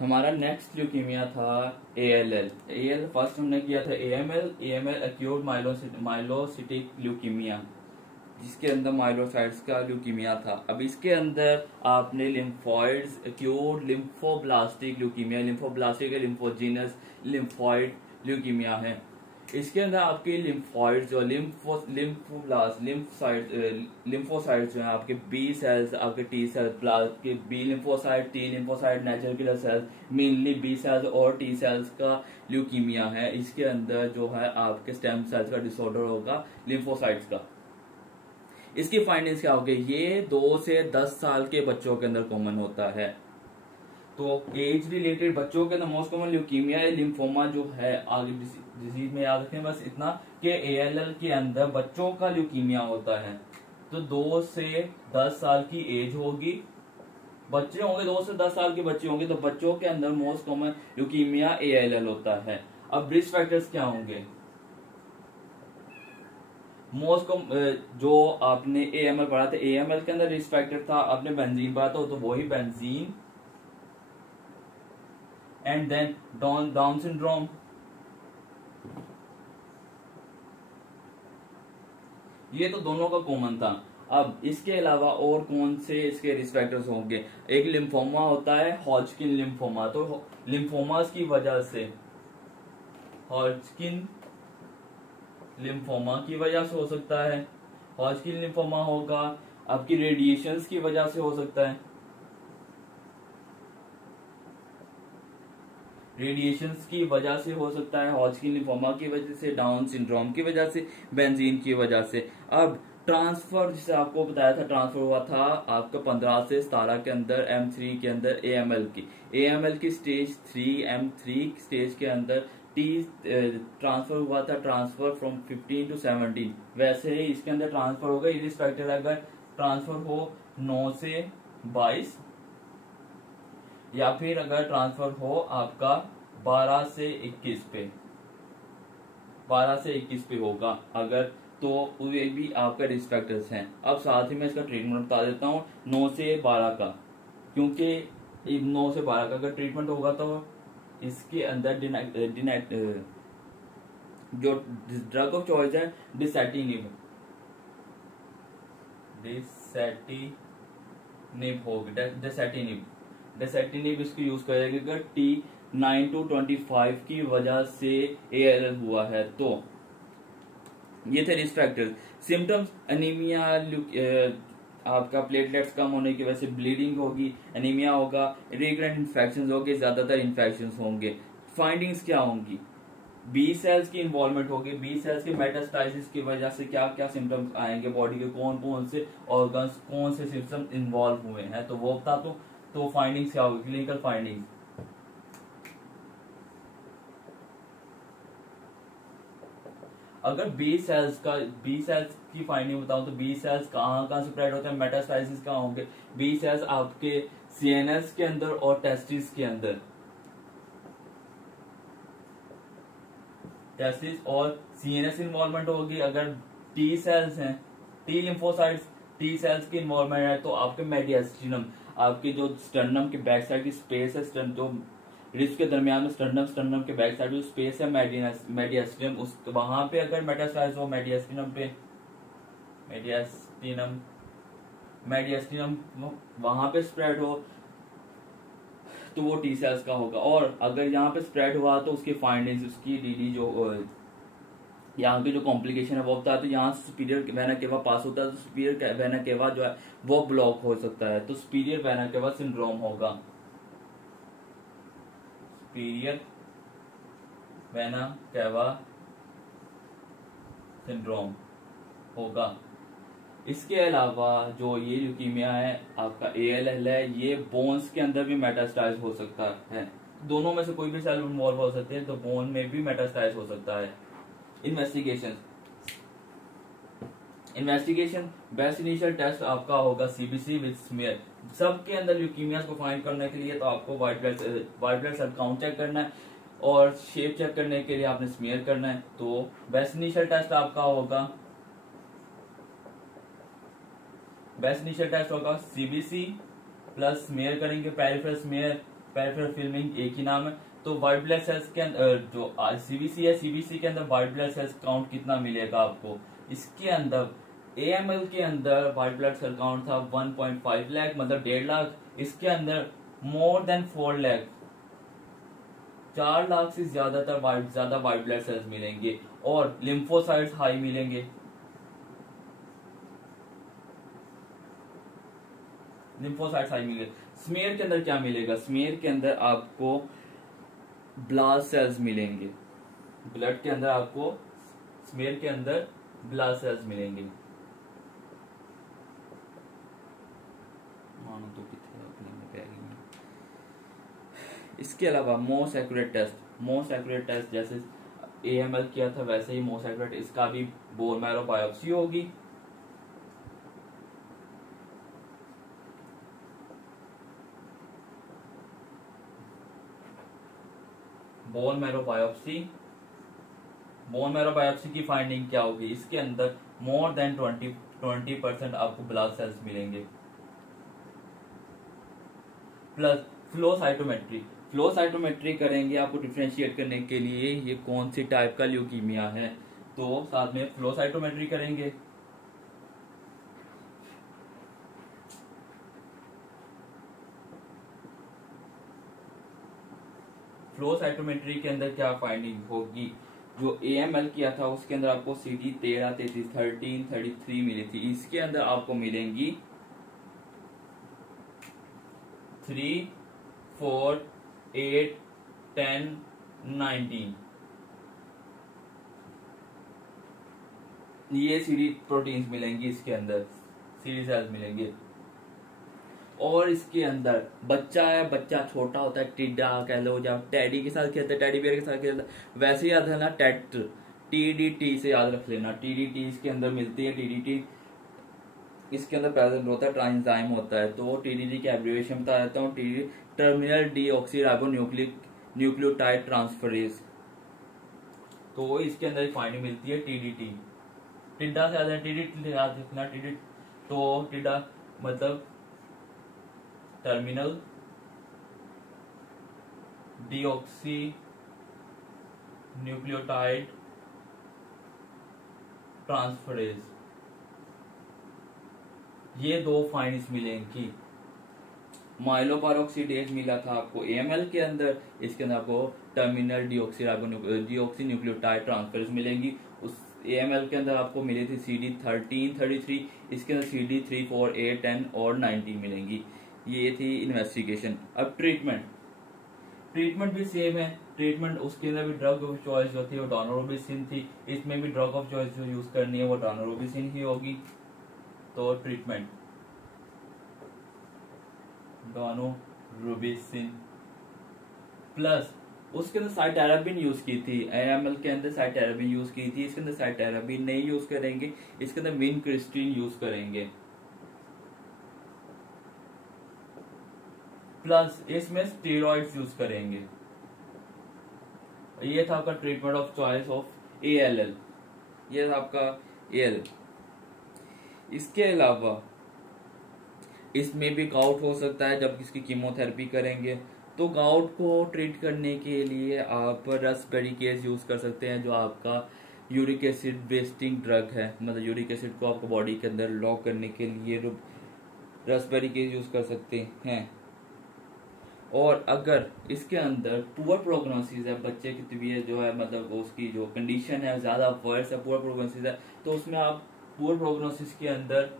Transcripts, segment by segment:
हमारा next leukaemia था ALL। ALL first हमने किया था AML एक्यूट माइलोसिटिक ल्यूकीमिया, जिसके अंदर माइलोसाइट्स का ल्यूकीमिया था। अब इसके अंदर आपने lymphoids, acute lymphoblastic leukaemia, lymphoblastic lymphogenous lymphoid leukaemia है। इसके अंदर आपके लिम्फॉइड जो लिम्फोसाइट जो है आपके बी सेल्स, आपके टी सेल्स, आपके B lymphocyte, T lymphocyte, natural killer cells, mainly B cells और टी सेल्स का ल्यूकीमिया है। इसके अंदर जो है आपके स्टेम सेल्स का डिसऑर्डर होगा लिम्फोसाइट्स का। इसकी फाइंडिंग्स क्या होगी? ये 2 से 10 साल के बच्चों के अंदर कॉमन होता है। तो एज रिलेटेड बच्चों के अंदर मोस्ट कॉमन ल्यूकीमिया या लिम्फोमा जो है, आगे डिजीज में याद रखें बस इतना कि ALL के अंदर बच्चों का ल्यूकीमिया होता है। तो 2 से 10 साल की एज होगी, बच्चे होंगे 2 से 10 साल के बच्चे होंगे, तो बच्चों के अंदर मोस्ट कॉमन ल्यूकीमिया ALL होता है। अब रिस्क फैक्टर्स क्या होंगे? मोस्ट कॉम जो आपने AML पढ़ा था, AML के अंदर रिस्क फैक्टर था, आपने बेंजीन पढ़ा था, तो वही benzene and then down syndrome. ये तो दोनों का कॉमन था। अब इसके अलावा और कौन से इसके रिस्क फैक्टर्स होंगे? एक लिम्फोमा होता है, हॉजकिन लिम्फोमा। तो लिम्फोमास की वजह से, हॉजकिन लिम्फोमा की वजह से हो सकता है, हॉजकिन लिम्फोमा होगा। आपकी रेडिएशंस की वजह से हो सकता है, रेडिएशंस की वजह से हो सकता है, हॉजकिन लिम्फोमा की वजह से, डाउन सिंड्रोम की वजह से, बेंजीन की वजह से। अब ट्रांसफर, जिसे आपको बताया था, ट्रांसफर हुआ था आपका 15 से 17 के अंदर M3 के अंदर AML की स्टेज 3, M3 स्टेज के अंदर टी ट्रांसफर हुआ था, ट्रांसफर फ्रॉम 15 to 17। वैसे ही इसके अंदर ट्रांसफर होगा इरिस्पेक्टिव, अगर ट्रांसफर हो 9 से 22 या फिर अगर ट्रांसफर हो आपका 12 से 21 पे, 12 से 21 पे होगा अगर, तो ये भी आपका रिस्क फैक्टर्स हैं। अब साथ ही मैं इसका ट्रीटमेंट बता देता हूँ 9 से 12 का, क्योंकि 9 से 12 का अगर ट्रीटमेंट होगा तो इसके अंदर जो ड्रग ऑफ चॉइस है डिसैटिनिब होगी, डेसेटिनिब इसको यूज करेगा अगर T9 to 25 की वजह से ALL हुआ है। तो ये थे रिस्क फैक्टर्स। सिम्टम्स, एनीमिया, आपका प्लेटलेट्स कम होने की वजह से ब्लीडिंग होगी, एनीमिया होगा, रिकरेंट इन्फेक्शंस होंगे, ज्यादातर इन्फेक्शंस होंगे। फाइंडिंग्स क्या होंगी? बी सेल्स की इन्वॉल्वमेंट होगी, बी सेल्स के मेटास्टाइसिस की वजह से क्या क्या सिम्टम्स आएंगे, बॉडी के कौन कौन से ऑर्गन्स, कौन से सिस्टम इन्वॉल्व हुए हैं, तो वो बता दो। तो फाइंडिंग्स क्या होगी? क्लिनिकल फाइंडिंग्स, अगर बी सेल्स की फाइंडिंग बताऊं तो बी सेल्स कहाँ स्प्रेड होते हैं, मेटास्टाइसिस कहाँ होंगे? बी सेल्स आपके CNS के अंदर और टेस्टिस के अंदर, टेस्टिस और CNS इन्वॉल्वमेंट होगी। अगर टी सेल्स हैं, टी लिम्फोसाइट्स, टी सेल्स की इन्वॉल्वमेंट है, तो आपके मेडिएस्टिनम, आपके जो स्टर्नम के बैक साइड की स्पेस है, जो रिस्ट के दरमियान में स्टर्नम के बैक साइड जो स्पेस है मेडिएस्टिनम, उस वहां पे अगर मेटास्टाइज हो मेडिएस्टिनम पे, मेडिएस्टिनम वहां पे स्प्रेड हो, तो वो टी सेल्स का होगा। और अगर यहाँ पे स्प्रेड हुआ तो उसकी फाइंडिंग्स, उसकी DD जो यहाँ की जो कॉम्प्लिकेशन है वो बता, तो यहाँ से सुपीरियर वेना केवा पास होता है, तो सुपीरियर वेना केवा जो है वो ब्लॉक हो सकता है, तो सुपीरियर वेना केवा सिंड्रोम होगा, सुपीरियर वेना केवा सिंड्रोम होगा। इसके अलावा जो ये ल्यूकीमिया है आपका ALL है, ये बोन्स के अंदर भी मेटास्टाइज हो सकता है, दोनों में से कोई भी सेल इन्वॉल्व हो सकते हैं, तो बोन में भी मेटास्टाइज हो सकता है। इन्वेस्टिगेशन बेस्ट इनिशियल टेस्ट आपका होगा CBC विद स्मीयर। सबके अंदर ल्यूकीमिया को फाइंड करने के लिए तो आपको white blood cell count check करना है और शेप चेक करने के लिए आपने स्मीयर करना है। तो बेस्ट इनिशियल टेस्ट आपका होगा, बेस्ट इनिशियल टेस्ट होगा CBC प्लस स्मीयर करेंगे, पेरिफेरल स्मीयर पेरिफेरल फिल्मिंग एक ही नाम है। तो व्हाइट ब्लड सेल्स के अंदर जो सीबीसी है, सीबीसी के अंदर व्हाइट ब्लड सेल्स काउंट कितना मिलेगा आपको? इसके अंदर एएमएल के अंदर व्हाइट ब्लड सेल काउंट था 1.5 लाख, मतलब 1.5 लाख। इसके अंदर मोर देन 4 लाख, 4 लाख से ज्यादा व्हाइट ब्लड सेल्स मिलेंगे और लिम्फोसाइट्स हाई मिलेंगे। लिम्फोसाइट्स हाई मिलेंगे। स्मेयर के अंदर क्या मिलेगा? स्मेयर के अंदर आपको ब्लास्ट सेल्स मिलेंगे। ब्लड के अंदर आपको स्मेयर के अंदर ब्लास्ट सेल्स मिलेंगे। मानो तो कितने इसके अलावा मोस्ट एक्यूरेट टेस्ट जैसे एएमएल किया था वैसे ही मोस्ट एक्यूरेट इसका भी बोन मैरो बायोप्सी होगी। बोन मैरो बायोप्सी की फाइंडिंग क्या होगी? इसके अंदर मोर देन 20% आपको ब्लास्ट सेल्स मिलेंगे। प्लस फ्लो साइटोमेट्री करेंगे आपको डिफरेंशिएट करने के लिए ये कौन सी टाइप का ल्यूकीमिया है, तो साथ में फ्लो साइटोमेट्री करेंगे। फ्लो साइटोमेट्री के अंदर क्या फाइंडिंग होगी? जो एएमएल किया था उसके अंदर आपको CD 13, 33, 13, 33 मिली थी। इसके अंदर आपको मिलेंगी 3, 4, 8, 10, 19। ये CD प्रोटीन्स मिलेंगी, इसके अंदर CD सेल्स मिलेंगे। और इसके अंदर बच्चा है, बच्चा छोटा होता है, टिड्डा कह लो, जब टेडी के साथ खेलता है, टेडी बियर के साथ खेलता है, वैसे याद है ना टेट, TDT से याद रख लेना। TDT इसके अंदर मिलती है। TDT इसके अंदर प्रेजेंट होता है, ट्रांसजाइम होता है। तो TDT की एब्रिविएशन बता देता हूँ, टर्मिनल डीऑक्सीराइबो न्यूक्लियोटाइड ट्रांसफरेज। तो इसके अंदर फाइंडिंग मिलती है TDT। टिड्डा से याद है, TDT याद रखना। तो टिड्डा मतलब टर्मिनल डीऑक्सी न्यूक्लियोटाइड ट्रांसफरेज, ये 2 फाइंड्स मिलेंगी। माइलोपेरोक्सीडेज मिला था आपको एएमएल के अंदर, इसके अंदर आपको टर्मिनल डीऑक्सी न्यूक्लियोटाइड ट्रांसफरेज मिलेंगी। उस एएमएल के अंदर आपको मिली थी CD 13, 33, इसके अंदर CD 3, 4, 8, 10 और 19 मिलेंगी। ये थी इन्वेस्टिगेशन। अब ट्रीटमेंट भी सेम है। ट्रीटमेंट उसके अंदर भी ड्रग ऑफ चॉइस जो थी वो डॉनरोबिसिन थी। इसमें भी ड्रग ऑफ चॉइस जो यूज करनी है वो डॉनरोबिसिन ही होगी। तो ट्रीटमेंट डॉनरोबिसिन प्लस उसके अंदर साइटेराबिन यूज की थी। एएमएल के अंदर साइटेराबिन यूज की थी, इसके अंदर साइटेराबिन नहीं यूज करेंगे, इसके अंदर विनक्रिस्टिन यूज करेंगे। प्लस इसमें स्टेरॉइड्स यूज करेंगे। ये था आपका treatment of choice of ALL, ये था आपका ALL। इसके अलावा इसमें भी गाउट हो सकता है जब इसकी कीमोथेरेपी करेंगे। तो गाउट को ट्रीट करने के लिए आप रसबेरिकेज यूज कर सकते हैं, जो आपका यूरिक एसिड वेस्टिंग ड्रग है। मतलब यूरिक एसिड को आपको बॉडी के अंदर लॉक करने के लिए रसबेरिकेज यूज कर सकते हैं। और अगर इसके अंदर पुअर प्रोग्नोसिस है, बच्चे की तबीयत जो है मतलब उसकी जो कंडीशन है ज्यादा वर्स है, पुअर प्रोग्नोसिस है, तो उसमें आप पुअर प्रोग्नोसिस के अंदर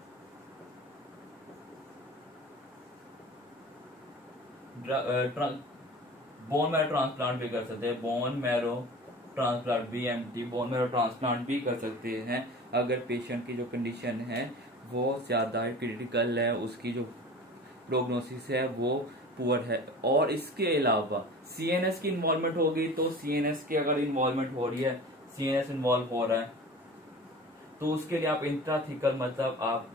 बोन मैरो ट्रांसप्लांट भी कर सकते हैं। Bone marrow transplant BMT bone marrow transplant भी कर सकते हैं अगर पेशेंट की जो कंडीशन है वो ज्यादा क्रिटिकल है, उसकी जो प्रोग्नोसिस है वो पुअर है। और इसके अलावा CNS की इन्वॉल्वमेंट होगी, तो CNS की अगर इन्वॉल्वमेंट हो रही है, CNS इन्वॉल्व हो रहा है, तो उसके लिए आप इंट्राथिकल मतलब आप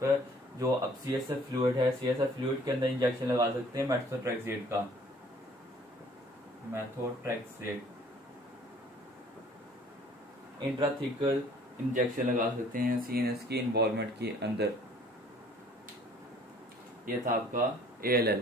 जो अब CSF फ्लूइड है, CSF फ्लूइड के अंदर इंजेक्शन लगा सकते हैं मेथोट्रेक्सेट का। मेथोट्रेक्सेट इंट्राथिकल इंजेक्शन लगा सकते हैं CNS की इन्वॉल्वमेंट के अंदर। ये था आपका ALL।